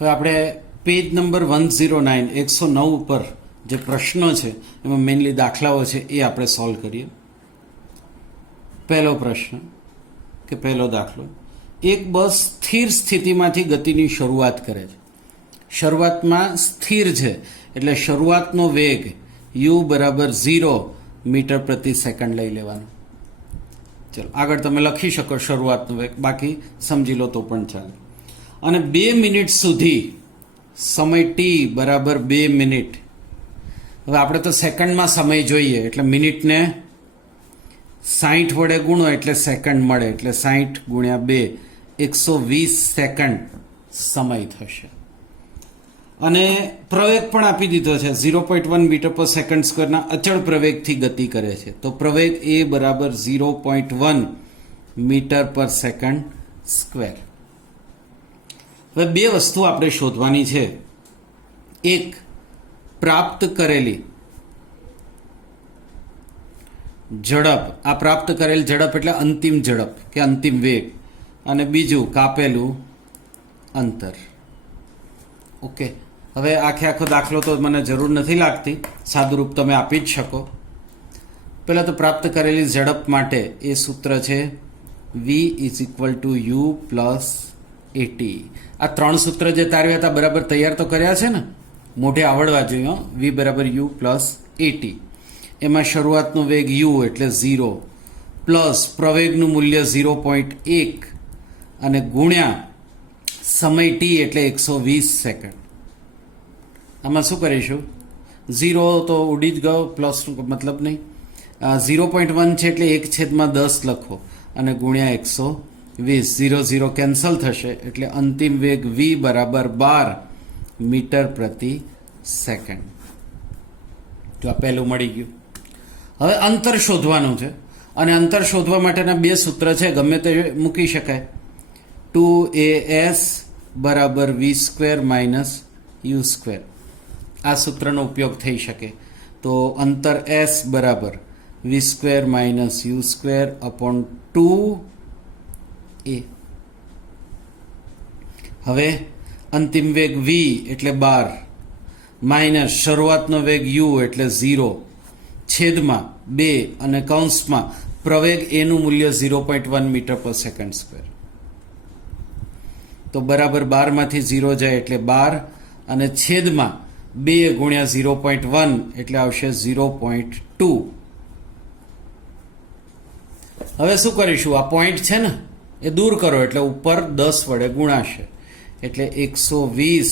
હવે આપણે page number 109 109 ઉપર જે પ્રશ્નો છે એમાં મેઇનલી દાખલાઓ છે એ આપણે સોલ્વ કરીએ. પહેલો પ્રશ્ન કે પહેલો દાખલો, એક બસ સ્થિર સ્થિતિમાંથી ગતિની શરૂઆત કરે છે. શરૂઆતમાં સ્થિર છે એટલે શરૂઆતનો વેગ u બરાબર 0 મીટર પ્રતિ સેકન્ડ લઈ લેવાનો. ચલો આગળ તમે લખી શકો શરૂઆતનો વેગ, બાકી સમજી લો તો પણ ચાલે. અને 2 મિનિટ સુધી સમય t બરાબર 2 મિનિટ. હવે આપણે તો સેકન્ડમાં સમય જોઈએ એટલે મિનિટને 60 વડે ગુણો એટલે સેકન્ડ મળે, એટલે 60 ગુણ્યા 2 120 સેકન્ડ સમય થશે. અને પ્રવેગ પણ આપી દીધો છે, 0.1 મીટર પર સેકન્ડ સ્ક્વેરના અચળ પ્રવેગથી ગતિ કરે છે. તો પ્રવેગ એ બરાબર 0.1 મીટર પર સેકન્ડ સ્ક્વેર. હવે બે વસ્તુ આપણે શોધવાની છે. એક, પ્રાપ્ત કરેલી ઝડપ, આ પ્રાપ્ત કરેલ ઝડપ એટલે અંતિમ ઝડપ કે અંતિમ વેગ, અને બીજું કાપેલું અંતર. ઓકે, હવે આખો દાખલો તો મને જરૂર નથી લાગતી, સાદુરૂપ તમે આપી જ શકો. પહેલાં તો પ્રાપ્ત કરેલી ઝડપ માટે એ સૂત્ર છે v = u + at. આ ત્રણ સૂત્ર જે તાર્યા હતા બરાબર તૈયાર તો કર્યા છે ને, મોઢે આવડવા જોઈએ. v બરાબર u + at. એમાં શરૂઆતનો વેગ u એટલે 0 પ્લસ પ્રવેગનું મૂલ્ય 0.1 અને ગુણ્યા સમય t એટલે 120 સેકન્ડ. આમાં શું કરીશું, 0 તો ઉડી જ ગયો, પ્લસનો મતલબ નહીં. 0.1 છે એટલે 1/10 લખો અને ગુણ્યા 120. 0 કેન્સલ થશે એટલે અંતિમ વેગ v બરાબર 12 મીટર પ્રતિ સેકન્ડ. તો આ પહેલું મળી ગયું. હવે અંતર શોધવાનું છે, અને અંતર શોધવા માટેના બે સૂત્ર છે, ગમે તે મૂકી શકાય. 2as બરાબર v² - u². આ સૂત્રનો ઉપયોગ થઈ શકે. તો અંતર s બરાબર v² - u² / 2a. હવે અંતિમ વેગ v એટલે 12 માઇનસ શરૂઆતનો વેગ u એટલે 0 છેદમાં 2 અને કૌંસમાં પ્રવેગ એનું મૂલ્ય 0.1 મીટર પર સેકન્ડ સ્ક્વેર. તો બરાબર 12 માંથી 0 જાય એટલે 12 અને છેદમાં 2 ગુણ્યા 0.1 એટલે આવશે 0.2. હવે શું કરીશું, આ પોઈન્ટ છે ને એ દૂર કરો એટલે ઉપર 10 વડે ગુણાશે એટલે 120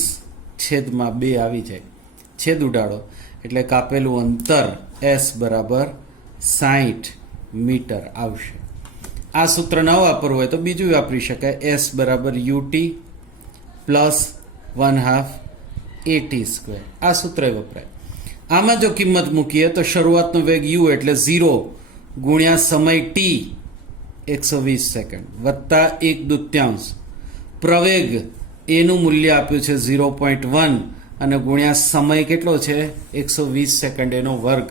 છેદમાં 2 આવી જાય. છેદ ઉડાડો એટલે કાપેલું અંતર s બરાબર 60 મીટર આવશે. આ સૂત્ર ન વાપરવું હોય તો બીજું વાપરી શકાય, s બરાબર ut + 1/2 at². આ સૂત્ર વપરાય. આમાં જો કિંમત મૂકીએ તો શરૂઆતનો વેગ u એટલે 0 ગુણ્યા સમય t 120 સેકન્ડ વત્તા 1/2 પ્રવેગ એનું મૂલ્ય આપ્યું છે 0.1 અને ગુણ્યા સમય કેટલો છે 120 સેકન્ડ એનો વર્ગ.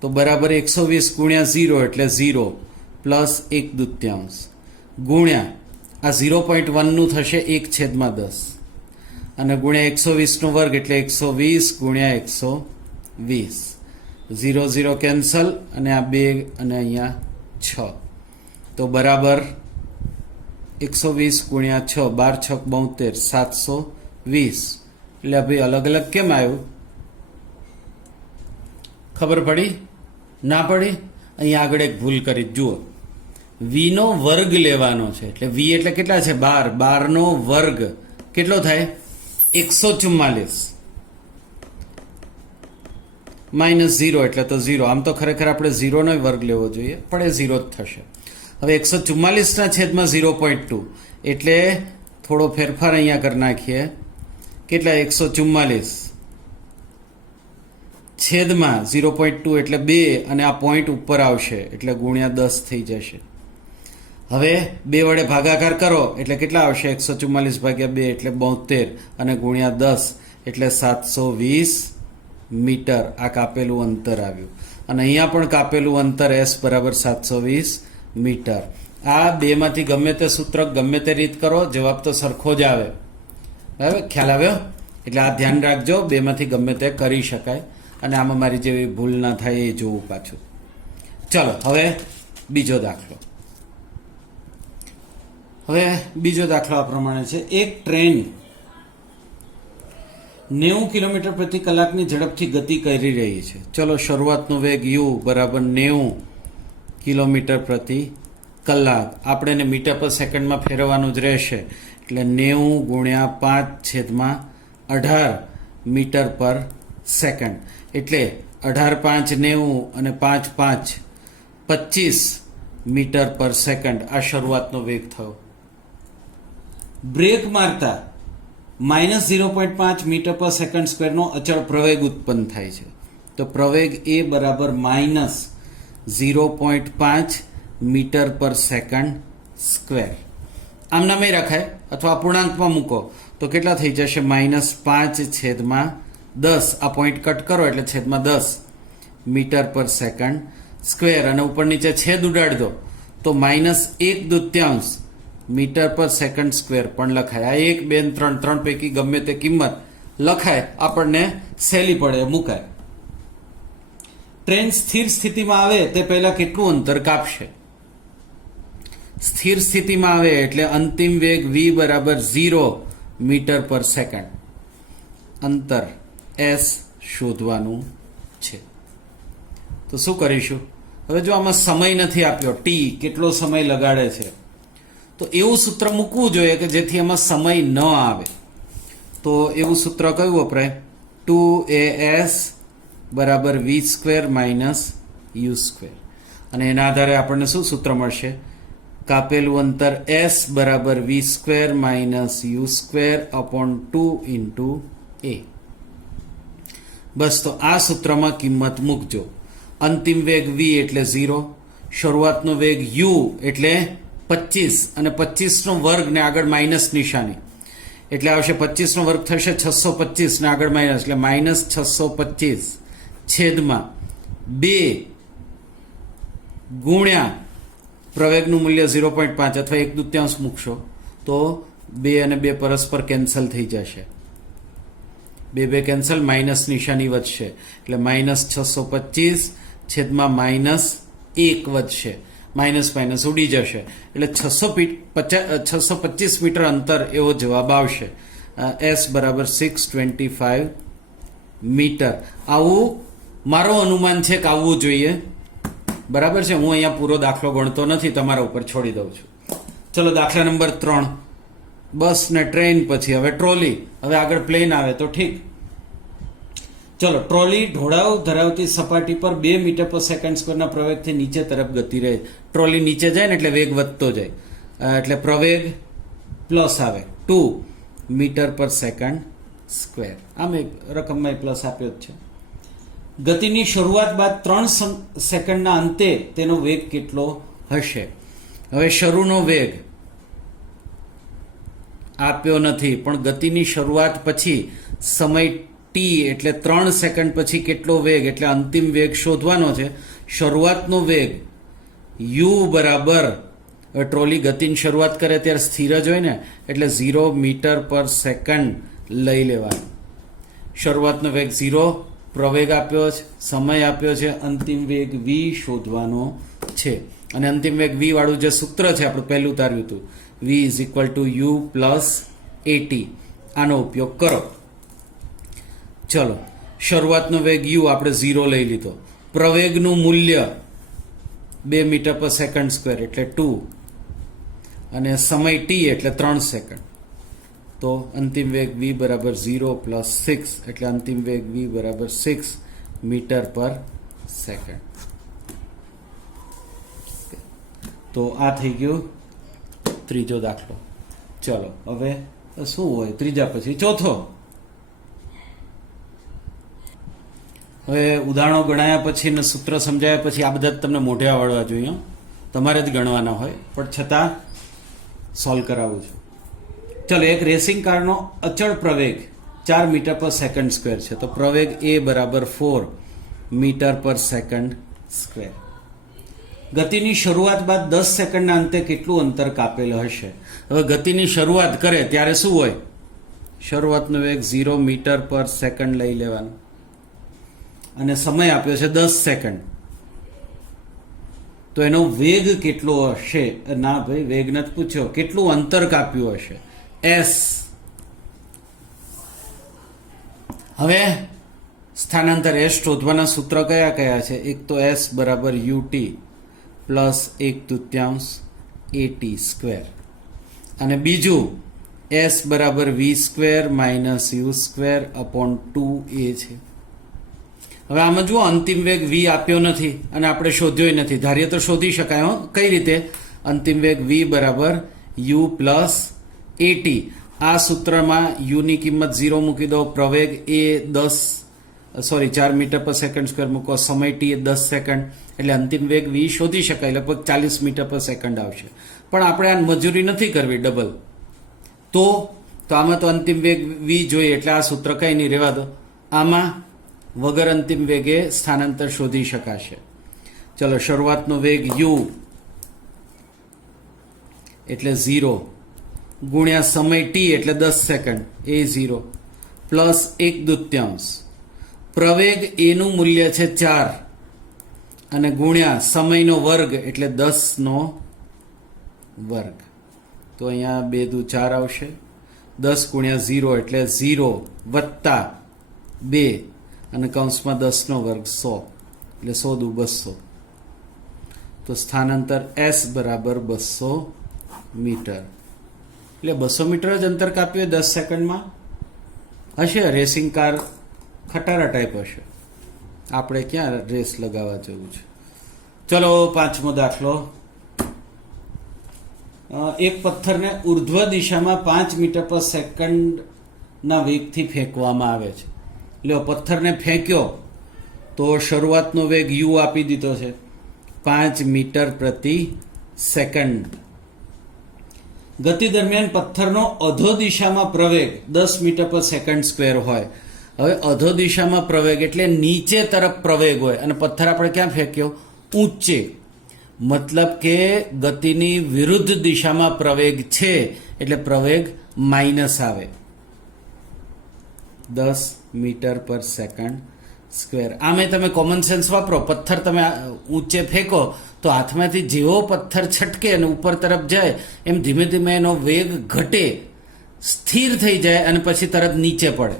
તો બરાબર 120 ગુણ્યા 0 એટલે 0 પ્લસ 1/2 ગુણ્યા આ 0.1 નું થશે 1/10 અને ગુણ્યા 120 નો વર્ગ એટલે 120 ગુણ્યા 120. 0 કેન્સલ અને આ 2 અને અહીંયા 6. તો બરાબર 120 ગુણ્યા 6 12 6 72 720. એટલે ભાઈ અલગ અલગ કેમ આવ્યું, ખબર પડી ના પડી? અહીંયા આગળ એક ભૂલ કરી, જુઓ, v નો વર્ગ લેવાનો છે એટલે v એટલે કેટલા છે 12, 12 નો વર્ગ કેટલો થાય 144 -0 એટલે તો 0. આમ તો ખરેખર આપણે 0 નો વર્ગ લેવો જોઈએ પણ એ 0 જ થશે. હવે 144 ના છેદમાં 0.2 એટલે થોડો ફેરફાર અહીંયા કરી નાખીએ, કેટલા 144 છેદમાં 0.2 એટલે 2 અને આ પોઈન્ટ ઉપર આવશે એટલે ગુણ્યા 10 થઈ જશે. હવે 2 વડે ભાગાકાર કરો એટલે કેટલા આવશે 144 ભાગ્યા 2 એટલે 72 અને ગુણ્યા 10 એટલે 720 મીટર. આ કાપેલું અંતર આવ્યું અને અહીંયા પણ કાપેલું અંતર s બરાબર 720 મીટર. આ બેમાંથી ગમે તે સૂત્ર ગમે તે રીત કરો, જવાબ તો સરખો જ આવે. બરાબર, ખ્યાલ આવ્યો? એટલે આ ધ્યાન રાખજો, બેમાંથી ગમે તે કરી શકાય. અને આમાં મારી જેવી ભૂલ ના થાય એ જોવું પાછું. ચલો હવે બીજો દાખલો. હવે બીજો દાખલો આ પ્રમાણે છે. એક ટ્રેન 90 કિલોમીટર પ્રતિ કલાકની ઝડપથી ગતિ કરી રહી છે. ચલો, શરૂઆતનો વેગ u બરાબર 90 કિલોમીટર પ્રતિ કલાક. આપણે એને મીટર પર સેકન્ડમાં ફેરવવાનું જ રહેશે. એટલે 90 ગુણ્યા 5/18 મીટર પર સેકન્ડ. એટલે 18 5 90 અને 5 5 25 મીટર પર સેકન્ડ. આ શરૂઆતનો વેગ થયો. બ્રેક મારતા -0.5 મીટર પર સેકન્ડ સ્ક્વેરનો અચળ પ્રવેગ ઉત્પન્ન થાય છે. તો પ્રવેગ એ બરાબર -0.5 મીટર પર સેકન્ડ સ્ક્વેર. આમ નામે રખાય અથવા અપૂર્ણાંકમાં મૂકો તો કેટલા થઈ જશે? -5/10. આ પોઈન્ટ કટ કરો એટલે છેદમાં 10 મીટર પર સેકન્ડ સ્ક્વેર. અને ઉપર નીચે છેદ ઉડાડી દો તો -1/2 મીટર પર સેકન્ડ સ્ક્વેર પણ લખાય. આ 1 2 3 3 પૈકી ગમે તે કિંમત લખાય, આપણને સહેલી પડે મુકાય. ટ્રેન સ્થિર સ્થિતિમાં આવે તે પહેલા કેટલું અંતર કાપશે? સ્થિર સ્થિતિમાં આવે એટલે અંતિમ વેગ v બરાબર 0 મીટર પર સેકન્ડ. અંતર s શોધવાનું છે. તો શું કરીશું? હવે જો આમાં સમય નથી આપ્યો, t કેટલો સમય લગાડે છે, તો એવું સૂત્ર મૂકવું જોઈએ કે જેથી એમાં સમય ન આવે. તો એવું સૂત્ર કયું વપરાય? 2as બરાબર v² - u². અને એના આધારે આપણને શું સૂત્ર મળશે? કાપેલું અંતર s બરાબર v² - u²/2 × a. બસ, તો આ સૂત્રમાં કિંમત મૂકજો. અંતિમ વેગ v એટલે 0, શરૂઆતનો વેગ u એટલે 25 અને 25નો વર્ગ ને આગળ માઇનસ નિશાની એટલે આવશે 25નો વર્ગ થશે 625 ને આગળ માઇનસ એટલે -625 છેદમાં 2 ગુણ્યા પ્રવેગનું મૂલ્ય 0.5 અથવા 1/2 મૂકશો તો 2 અને 2 પરસ્પર કેન્સલ થઈ જશે. 2 કેન્સલ, માઇનસ નિશાની વધશે એટલે -625 છેદમાં -1 વધશે. માઇનસ માઇનસ ઉડી જશે એટલે 625 મીટર અંતર એવો જવાબ આવશે. s બરાબર 625 મીટર. આવું મારું અનુમાન છે કે આવવું જોઈએ. બરાબર છે. હું અહીંયા પૂરો દાખલો ગણતો નથી, તમારા ઉપર છોડી દઉં છું. ચલો, દાખલા નંબર 3. બસ ને ટ્રેન, પછી હવે ટ્રોલી, હવે આગળ પ્લેન આવે તો ઠીક. ચલો, ટ્રોલી ઢોળાવ ધરાવતી સપાટી પર 2 મીટર પર સેકન્ડ સ્ક્વેરના પ્રવેગથી નીચે તરફ ગતિ રહે. ટ્રોલી નીચે જાય ને એટલે વેગ વધતો જાય, એટલે પ્રવેગ પ્લસ આવે 2 મીટર પર સેકન્ડ સ્ક્વેર. આમ એક રકમમાં પ્લસ આપ્યો જ છે. ગતિની શરૂઆત બાદ 3 સેકન્ડના અંતે તેનો વેગ કેટલો હશે? હવે શરૂનો વેગ આપ્યો નથી, પણ ગતિની શરૂઆત પછી સમય t એટલે 3 સેકન્ડ પછી કેટલો વેગ એટલે અંતિમ વેગ શોધવાનો છે. શરૂઆતનો વેગ u બરાબર, ટ્રોલી ગતિની શરૂઆત કરે ત્યારે સ્થિર જ હોય ને એટલે 0 મીટર પર સેકન્ડ લઈ લેવાનો. શરૂઆતનો વેગ 0, પ્રવેગ આપ્યો છે, સમય આપ્યો છે, અંતિમ વેગ v શોધવાનો છે. અને અંતિમ વેગ v વાળું જે સૂત્ર છે આપણે પહેલું ઉતાર્યું હતું, v = u + at. આનો ઉપયોગ કરો. ચલો, શરૂઆતનો વેગ u આપણે 0 લઈ લીધો. પ્રવેગનું મૂલ્ય 2 મીટર પર સેકન્ડ સ્ક્વેર એટલે 2 અને સમય t એટલે 3 સેકન્ડ. તો અંતિમ વેગ v બરાબર 0 + 6 એટલે અંતિમ વેગ v બરાબર 6 મીટર પર સેકન્ડ. તો આ થઈ ગયું ત્રીજો દાખલો. ચલો, હવે શું હોય ત્રીજા પછી ચોથો. હવે ઉદાહરણો ગણાયા પછી ને સૂત્ર સમજાયા પછી આ બધા તમને મોઢે આવડવા જોઈએ, તમારે જ ગણવાના હોય, પણ છતાં સોલ્વ કરાવું છું. ચલો, એક રેસિંગ કારનો અચળ પ્રવેગ 4 મીટર પર સેકન્ડ સ્ક્વેર છે. તો પ્રવેગ a બરાબર 4 મીટર પર સેકન્ડ સ્ક્વેર. ગતિની શરૂઆત બાદ 10 સેકન્ડના અંતે કેટલું અંતર કાપેલ હશે? હવે ગતિની શરૂઆત કરે ત્યારે શું હોય? શરૂઆતનો વેગ 0 મીટર પર સેકન્ડ લઈ લેવાનો અને સમય આપ્યો છે 10 સેકન્ડ. તો એનો વેગ કેટલો હશે? ના ભાઈ, વેગ નથી પૂછ્યો, કેટલું અંતર કાપ્યું હશે? s. હવે સ્થાનાંતર s શોધવાના સૂત્ર કયા કયા છે? એક તો s બરાબર ut પ્લસ 1/3 at સ્ક્વેર, અને બીજું s બરાબર v square minus u square upon 2a છે. હવે આમાં જુઓ, અંતિમ વેગ v આપ્યો નથી અને આપણે શોધ્યો નથી. ધારીએ તો શોધી શકાય. કઈ રીતે? અંતિમ વેગ v બરાબર u પ્લસ at. આ સૂત્રમાં u ની કિંમત 0 મૂકી દો, પ્રવેગ એ 4 મીટર પર સેકન્ડ સ્ક્વેર મૂકો, સમય t એ 10 સેકન્ડ, એટલે અંતિમ વેગ v શોધી શકાય, લગભગ 40 મીટર પર સેકન્ડ આવશે. પણ આપણે આ મજૂરી નથી કરવી ડબલ. તો આમાં તો અંતિમ વેગ v જોઈએ, એટલે આ સૂત્ર કંઈ નહીં, રહેવા દો. આમાં વગર અંતિમ વેગે સ્થાનાંતર શોધી શકાશે. ચલો, શરૂઆતનો વેગ u એટલે 0 ગુણ્યા સમય t એટલે 10 સેકન્ડ એ 0 પ્લસ 1/2 પ્રવેગ a નું મૂલ્ય છે 4 અને ગુણ્યા સમયનો વર્ગ એટલે 10નો વર્ગ. તો અહીંયા 2 દુ 4 આવશે. 10 ગુણ્યા 0 એટલે 0 વત્તા 2 અને કૌંસમાં 10નો વર્ગ 100 એટલે 100 દુ 200. તો સ્થાનાંતર s બરાબર 200 મીટર. એટલે 200 મીટર જ અંતર કાપ્યું 10 સેકન્ડમાં હશે. રેસિંગ કાર ખટારા ટાઈપ હશે, આપણે ક્યાં રેસ લગાવવા જવું છે. ચલો, 5મો દાખલો. એક પથ્થરને ઉર્ધ્વ દિશામાં 5 મીટર પર સેકન્ડના વેગથી ફેંકવામાં આવે છે. એટલે પથ્થરને ફેંક્યો તો શરૂઆતનો વેગ u આપી દીધો છે 5 મીટર પ્રતિ સેકન્ડ. ગતિ દરમિયાન પથ્થરનો અધો દિશામાં પ્રવેગ 10 મીટર પર સેકન્ડ સ્ક્વેર હોય. હવે અધો દિશામાં પ્રવેગ એટલે નીચે તરફ પ્રવેગ હોય, અને પથ્થર આપણે ક્યાં ફેંક્યો? ઊંચે. મતલબ કે ગતિની વિરુદ્ધ દિશામાં પ્રવેગ છે, એટલે પ્રવેગ માઇનસ આવે 10 મીટર પર સેકન્ડ સ્ક્વેર. આમે તમે કોમન સેન્સ વાપરો. પથ્થર તમે ઊંચે ફેંકો તો હાથમાંથી જેવો પથ્થર છટકે અને ઉપર તરફ જાય એમ ધીમે ધીમે એનો વેગ ઘટે, સ્થિર થઈ જાય અને પછી તરત નીચે પડે.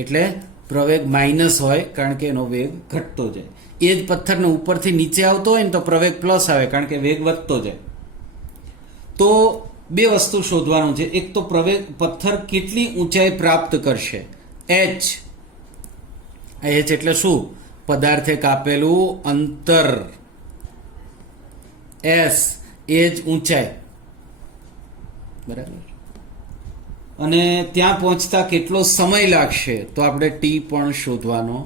એટલે પ્રવેગ માઇનસ હોય, કારણ કે એનો વેગ ઘટતો જાય. એ જ પથ્થરને ઉપરથી નીચે આવતો હોય ને તો પ્રવેગ પ્લસ આવે, કારણ કે વેગ વધતો જાય. તો બે વસ્તુ શોધવાનું છે. એક તો પ્રવેગ, પથ્થર કેટલી ઊંચાઈ પ્રાપ્ત કરશે? h. h એટલે શું? પદાર્થે કાપેલું અંતર. s એ જ ઊંચાઈ, બરાબર. અને ત્યાં પહોંચતા કેટલો સમય લાગશે? તો આપણે t પણ શોધવાનો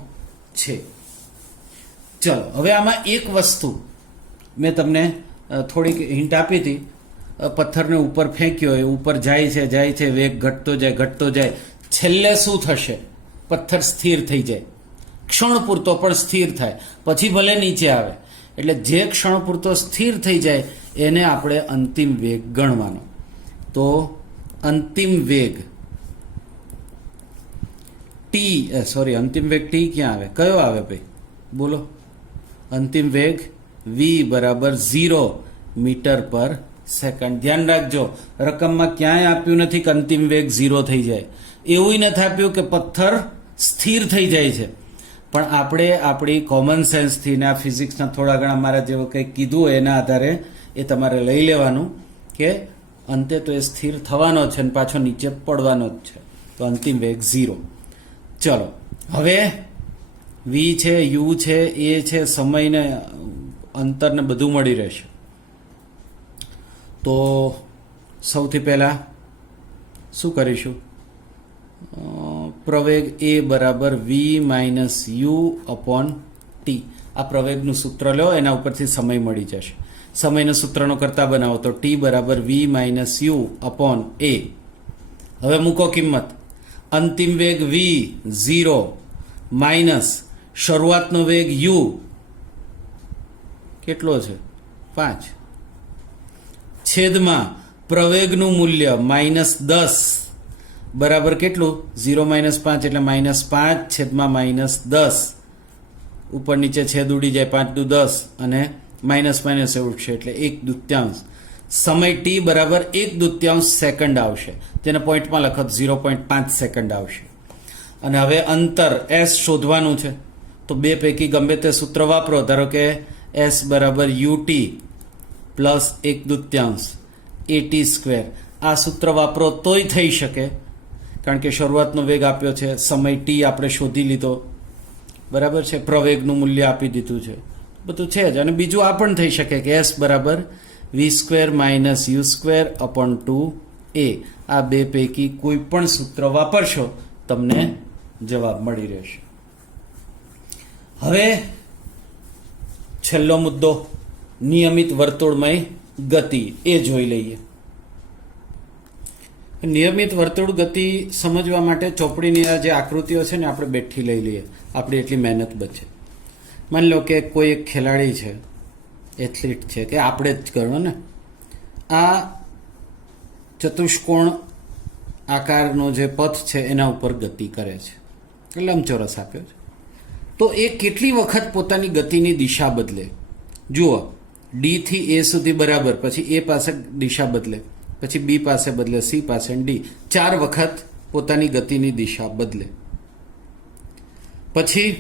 છે. ચલો, હવે આમાં એક વસ્તુ મેં તમને થોડીક હિન્ટ આપી હતી. પથ્થરને ઉપર ફેંક્યો, એ ઉપર જાય છે, વેગ ઘટતો જાય. છેલ્લે શું થશે? પથ્થર સ્થિર થઈ જાય, ક્ષણ પૂરતો પણ સ્થિર થાય, પછી ભલે નીચે આવે. એટલે જે ક્ષણ પૂરતો સ્થિર થઈ જાય એને આપણે અંતિમ વેગ ગણવાનો. તો અંતિમ વેગ અંતિમ વેગ t ક્યાં આવે? કયો આવે ભાઈ? બોલો. અંતિમ વેગ v બરાબર 0 મીટર પર સેકન્ડ. ધ્યાન રાખજો, રકમમાં ક્યાંય આપ્યું નથી કે અંતિમ વેગ 0 થઈ જાય. એવું નથી આપ્યું કે પથ્થર સ્થિર થઈ જાય છે. પણ આપણે આપણી કોમન સેન્સથી ને આ ફિઝિક્સના થોડા ઘણા મારા જેવું કંઈક કીધું એના આધારે એ તમારે લઈ લેવાનું કે અંતે તો એ સ્થિર થવાનો છે અને પાછો નીચે પડવાનો જ છે. તો અંતિમ વેગ 0. ચલો, હવે v છે, u છે, a છે, સમયને અંતરને બધું મળી રહેશે. તો સૌથી પહેલા શું કરીશું? પ્રવેગ a બરાબર v minus u upon t. આ પ્રવેગનું સૂત્ર લો, એના ઉપરથી સમય મળી જશે. સમયના સૂત્રનો કરતા બનાવો તો t બરાબર v minus u upon a. હવે મૂકો કિંમત. અંતિમ વેગ v 0 માઇનસ શરૂઆતનો વેગ u કેટલો છે? 5 છેદમાં પ્રવેગનું મૂલ્ય -10 બરાબર કેટલું? 0 - 5 એટલે -5 છેદમાં -10 ઉપર નીચે છેદ ઉડી જાય 5 દુ 10 અને માઇનસ માઇનસ એ ઉઠશે એટલે 1/2 સમય t બરાબર 1/2 સેકન્ડ આવશે, તેને પોઈન્ટમાં લખો 0.5 સેકન્ડ આવશે. અને હવે અંતર s શોધવાનું છે તો બે પૈકી ગમે તે સૂત્ર વાપરો. ધારો કે s બરાબર ut પ્લસ 1/2 at². આ સૂત્ર વાપરો તોય થઈ શકે, કારણ કે શરૂઆતનો વેગ આપ્યો છે, સમય t આપણે શોધી લીધો, બરાબર છે, પ્રવેગનું મૂલ્ય આપી દીધું છે, બધું છે જ. અને બીજું આ પણ થઈ શકે કે s બરાબર v² - u²/2a. આ બે પૈકી કોઈ પણ સૂત્ર વાપરશો તમને જવાબ મળી રહેશે. હવે છેલ્લો મુદ્દો નિયમિત વર્તુળમય ગતિ એ જોઈ લઈએ. નિયમિત વર્તુળ ગતિ સમજવા માટે ચોપડીની આ જે આકૃતિઓ છે ને આપણે બેઠી લઈ લઈએ, આપણી એટલી મહેનત બચે. માની લો કે કોઈ એક ખેલાડી છે, એથ્લીટ છે, કે આપણે જ ગણો ને, આ ચતુષ્કોણ આકારનો જે પથ છે એના ઉપર ગતિ કરે છે, લંબચોરસ આપ્યો છે. તો એ કેટલી વખત પોતાની ગતિની દિશા બદલે? જુઓ, ડી થી એ સુધી બરાબર, પછી એ પાસે દિશા બદલે, પછી બી પાસે બદલે, સી પાસે, ડી 4 વખત પોતાની ગતિની દિશા બદલે. પછી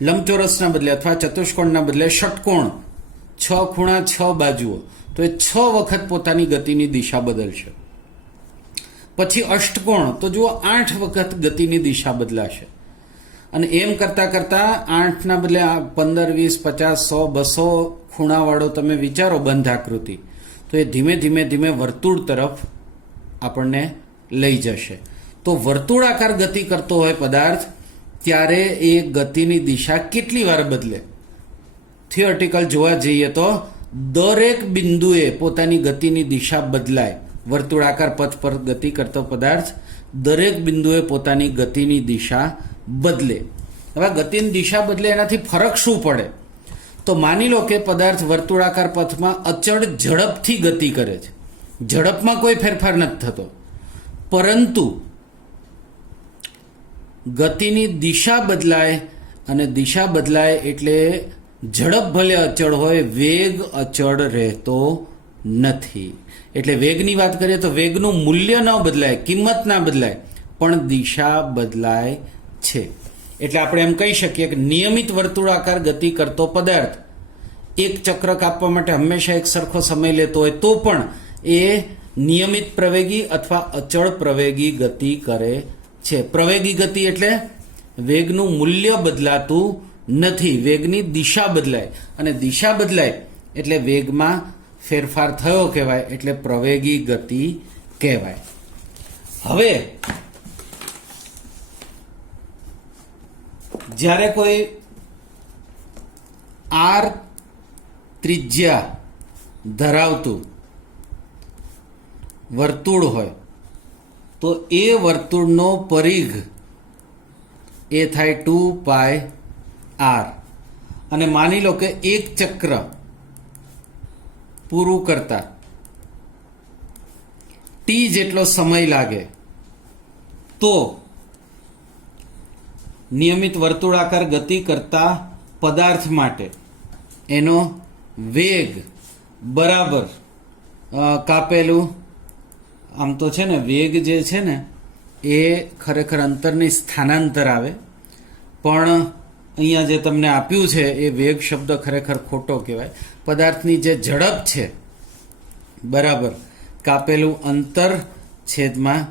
લંબચોરસના બદલે અથવા ચતુષ્કોણના બદલે ષટકોણ, 6 ખૂણા 6 બાજુઓ, તો એ 6 વખત પોતાની ગતિની દિશા બદલશે. પછી અષ્ટકોણ, તો જુઓ 8 વખત ગતિની દિશા બદલાશે. અને એમ કરતા કરતા 8ના બદલે 15, 20, 50, 100, 200 ખૂણાવાળો તમે વિચારો બંધ આકૃતિ, તો એ ધીમે ધીમે ધીમે વર્તુળ તરફ આપણને લઈ જશે. તો વર્તુળાકાર ગતિ કરતો હોય પદાર્થ ત્યારે એ ગતિની દિશા કેટલી વાર બદલે? થિયોરિટિકલ જોવા જઈએ તો દરેક બિંદુએ પોતાની ગતિની દિશા બદલાય. વર્તુળાકાર પથ પર ગતિ કરતો પદાર્થ દરેક બિંદુએ પોતાની ગતિની દિશા બદલે. હવે ગતિની દિશા બદલે એનાથી ફરક શું પડે? તો માની લો કે પદાર્થ વર્તુળાકાર પથમાં અચળ ઝડપથી ગતિ કરે છે, ઝડપમાં કોઈ ફેરફાર નથી થતો, પરંતુ ગતિની દિશા બદલાય, અને દિશા બદલાય એટલે ઝડપ ભલે અચળ હોય, વેગ અચળ રહેતો નથી. એટલે વેગની વાત કરીએ તો વેગનું મૂલ્ય ન બદલાય, કિંમત ના બદલાય, પણ દિશા બદલાય છે. એટલે આપણે એમ કહી શકીએ કે નિયમિત વર્તુળાકાર ગતિ કરતો પદાર્થ એક ચક્ર કાપવા માટે હંમેશા એક સરખો સમય લેતો હોય તો પણ એ નિયમિત પ્રવેગી અથવા અચળ પ્રવેગી ગતિ કરે છે. પ્રવેગી ગતિ એટલે વેગનું મૂલ્ય બદલાતું નથી, વેગની દિશા બદલાય, અને દિશા બદલાય એટલે વેગમાં ફેરફાર થયો કહેવાય, એટલે પ્રવેગી ગતિ કહેવાય. હવે જ્યારે કોઈ r ત્રિજ્યા ધરાવતું વર્તુળ હોય તો એ વર્તુળનો પરિઘ એ થાય 2πr. અને માની લો કે એક ચક્ર પૂરું કરતા t જેટલો સમય લાગે તો નિયમિત વર્તુળાકાર ગતિ કરતા પદાર્થ માટે એનો વેગ બરાબર કાપેલું, આમ તો છે ને વેગ જે છે ને એ ખરેખર અંતરની સ્થાનાંતર આવે, પણ અહીંયા જે તમને આપ્યું છે એ વેગ શબ્દ ખરેખર ખોટો કહેવાય. પદાર્થની જે ઝડપ છે બરાબર કાપેલું અંતર છેદમાં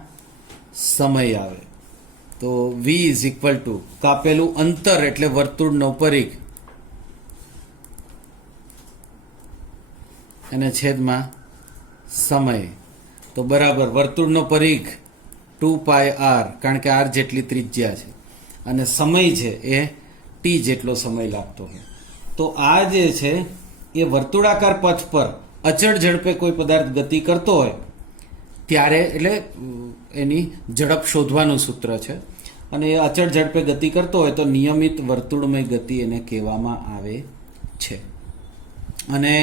સમય આવે. તો v = કાપેલું અંતર એટલે વર્તુળનો પરિઘ અને છેદમાં સમય. તો બરાબર વર્તુળનો પરિઘ 2πr, કારણ કે r જેટલી ત્રિજ્યા છે, અને સમય છે એ t જેટલો સમય લાગતો હોય. તો આ જે છે એ વર્તુળાકાર પથ પર અચળ ઝડપે કોઈ પદાર્થ ગતિ કરતો હોય ત્યારે, એટલે એની ઝડપ શોધવાનું સૂત્ર છે, અને એ અચળ ઝડપે ગતિ કરતો હોય તો નિયમિત વર્તુળમય ગતિ એને કહેવામાં આવે છે. અને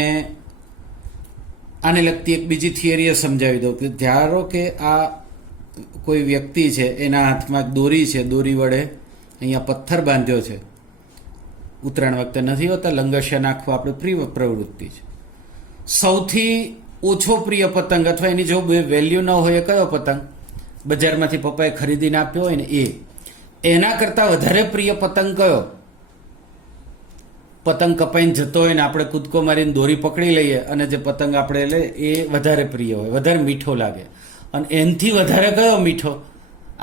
આને લગતી એક બીજી થિયરી સમજાવી દઉં કે ધારો કે આ કોઈ વ્યક્તિ છે, એના હાથમાં એક દોરી છે, દોરી વડે અહીંયા પથ્થર બાંધ્યો છે. ઉત્તરાયણ વખતે નથી હોતા લંગસિયા નાખવા, આપણે પ્રિય પ્રવૃત્તિ છે. સૌથી ઓછો પ્રિય પતંગ અથવા એની જો વેલ્યુ ન હોય એ કયો પતંગ? બજારમાંથી પપ્પાએ ખરીદીને આપ્યો હોય ને એ. એના કરતાં વધારે પ્રિય પતંગ કયો? પતંગ કપાઈને જતો હોય ને આપણે કૂદકો મારીને દોરી પકડી લઈએ અને જે પતંગ આપણે લે એ વધારે પ્રિય હોય, વધારે મીઠો લાગે. અને એનાથી વધારે કયો મીઠો?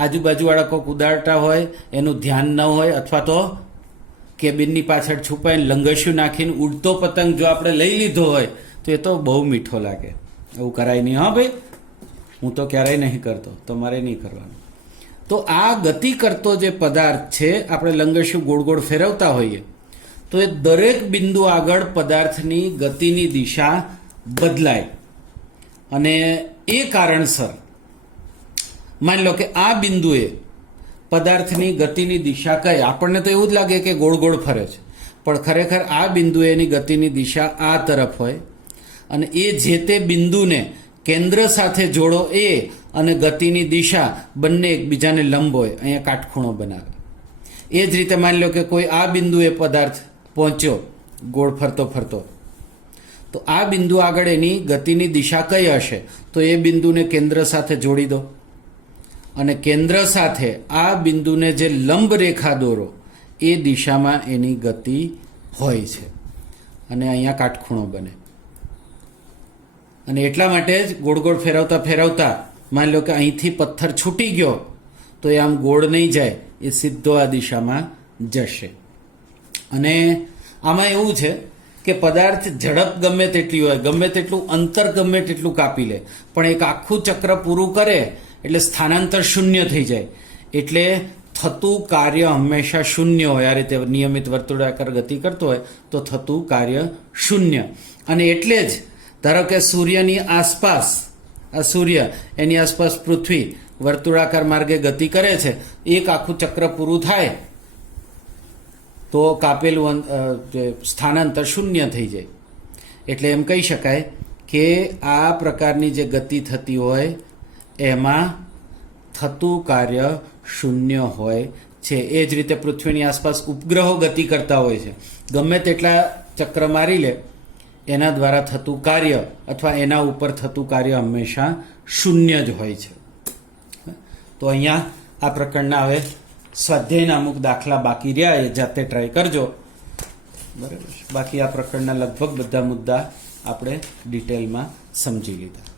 આજુબાજુવાળા કોઈક ઉડાડતા હોય, એનું ધ્યાન ન હોય, અથવા તો કેબિનની પાછળ છુપાઈને લંગસ્યું નાખીને ઉડતો પતંગ જો આપણે લઈ લીધો હોય તો એ તો બહુ મીઠો લાગે. એવું કરાય નહીં. હા ભાઈ, હું તો ક્યારેય નહીં કરતો, તમારે નહીં કરવાનું. તો આ ગતિ કરતો જે પદાર્થ છે, આપણે લંગસ્યું ગોળ ગોળ ફેરવતા હોઈએ તો એ દરેક બિંદુ આગળ પદાર્થની ગતિની દિશા બદલાય. અને એ કારણસર માની લો કે આ બિંદુએ પદાર્થની ગતિની દિશા કઈ? આપણને તો એવું જ લાગે કે ગોળ ગોળ ફરે છે, પણ ખરેખર આ બિંદુએ એની ગતિની દિશા આ તરફ હોય. અને એ જે તે બિંદુને કેન્દ્ર સાથે જોડો એ અને ગતિની દિશા બંને એકબીજાને લંબ હોય, અહીંયા કાટખૂણો બનાવે. એ જ રીતે માની લો કે કોઈ આ બિંદુએ પદાર્થ પહોંચ્યો ગોળ ફરતો ફરતો, તો આ બિંદુ આગળ એની ગતિની દિશા કઈ હશે? તો એ બિંદુને કેન્દ્ર સાથે જોડી દો અને કેન્દ્ર સાથે આ બિંદુને જે લંબ રેખા દોરો એ દિશામાં એની ગતિ હોય છે અને અહીંયા કાટખૂણો બને. અને એટલા માટે જ ગોળ ગોળ ફેરવતા ફેરવતા માની લો કે અહીંથી પથ્થર છૂટી ગયો તો એ આમ ગોળ નહીં જાય, એ સીધો આ દિશામાં જશે. અને આમાં એવું છે કે પદાર્થ ઝડપ ગમે તેટલી હોય, ગમે તેટલું અંતર ગમે તેટલું કાપી લે, પણ એક આખું ચક્ર પૂરું કરે એટલે સ્થાનાંતર શૂન્ય થઈ જાય. એટલે થતું કાર્ય હંમેશા શૂન્ય હોય. આ રીતે નિયમિત વર્તુળાકાર ગતિ કરતો હોય તો થતું કાર્ય શૂન્ય. અને એટલે જ ધારો કે સૂર્યની આસપાસ, આ સૂર્ય, એની આસપાસ પૃથ્વી વર્તુળાકાર માર્ગે ગતિ કરે છે, એક આખું ચક્ર પૂરું થાય તો કાપેલું સ્થાનાંતર શૂન્ય થઈ જાય. એટલે એમ કહી શકાય કે આ પ્રકારની જે ગતિ થતી હોય એમાં થતું કાર્ય શૂન્ય હોય છે. એ જ રીતે પૃથ્વીની આસપાસ ઉપગ્રહો ગતિ કરતા હોય છે, ગમે તેટલા ચક્ર મારી લે એના દ્વારા થતું કાર્ય અથવા એના ઉપર થતું કાર્ય હંમેશા શૂન્ય જ હોય છે. તો અહીંયા આ પ્રકારના હવે સ્વાધ્યાયના અમુક દાખલા બાકી રહ્યા, એ જાતે ટ્રાય કરજો. બરાબર. બાકી આ પ્રકારના લગભગ બધા મુદ્દા આપણે ડિટેલમાં સમજી લીધા.